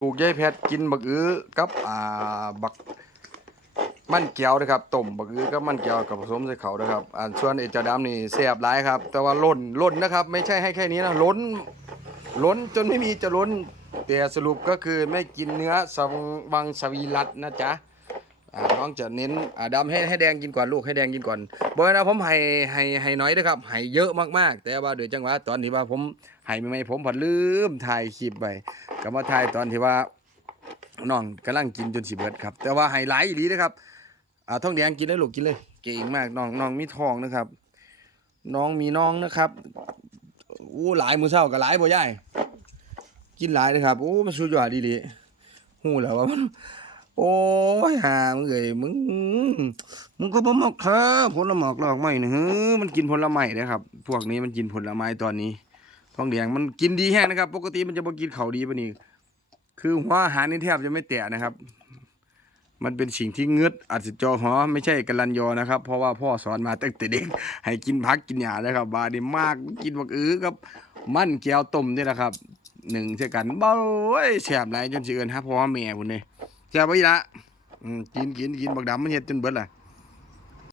ปลูกยายแพทย์กินบักอื้อกับอ่าบักมันแก้วนะครับต้มบักอื้อกับมันเก้วกับผสมใส่เขานะครับอ่าส่วนไอ้เจ้าดำนี่แสบหลายครับ แต่ว่าล้นล้นนะครับ ไม่ใช่ให้แค่นี้นะล้นล้นจนไม่มีจะล้นแต่สรุปก็คือไม่กินเนื้อสวังสวีรัตนะจ๊ะ น้องจะเน้นดำให้ให้แดงกินก่อนลูกให้แดงกินก่อนบอกนะผมให้ให้ให้น้อยนะครับให้เยอะมากๆ แต่ว่าโดยจังหวะตอนที่ว่าผมให้ไม่ไม่ผมผัดลืมถ่ายคลิปไปก็มาถ่ายตอนที่ว่าน้องกำลังกินจนสิเบิดครับ แต่ว่าไฮไลท์อีหลีนะครับอ่าท้องแดงกินเลยลูกกินเลย เก่งมากน้องน้องมีทองนะครับ น้องมีน้องนะครับอู้หลายมือเศร้ากับหลายบ่ยายกินหลายนะครับโอ้มันสุดยอดดีหลีหูแล้วว่ามัน โอ้ยหามึงเอ้ยมึงมึงก็บ่หมอกเธอผลหมอกหลอกไม่นะเฮ้อมันกินผลไม้นะครับ พวกนี้มันกินผลไม้ตอนนี้ทองแดงมันกินดีแห้งนะครับ ปกติมันจะบ่กินเขาดีปะนี่คือหัวอาหารนี่แทบจะไม่แตะนะครับ มันเป็นสิ่งที่เงืดอาจจะจอหอไม่ใช่กัลันยอนะครับ เพราะว่าพ่อสอนมาตั้งแต่เด็กให้กินพักกินหญ้านะครับ บาดีมากกินบักอื้อกับ มันแก้วต้มนี่นะครับหนึ่งเช่นกันเบ้าเว้ยแสบหลยจนสิเอินฮะพ่อแม่พุ่นเลย แซ่บบ่อีละอืมกินกินกินบักดำมันเห็ดจนเบิดล่ะ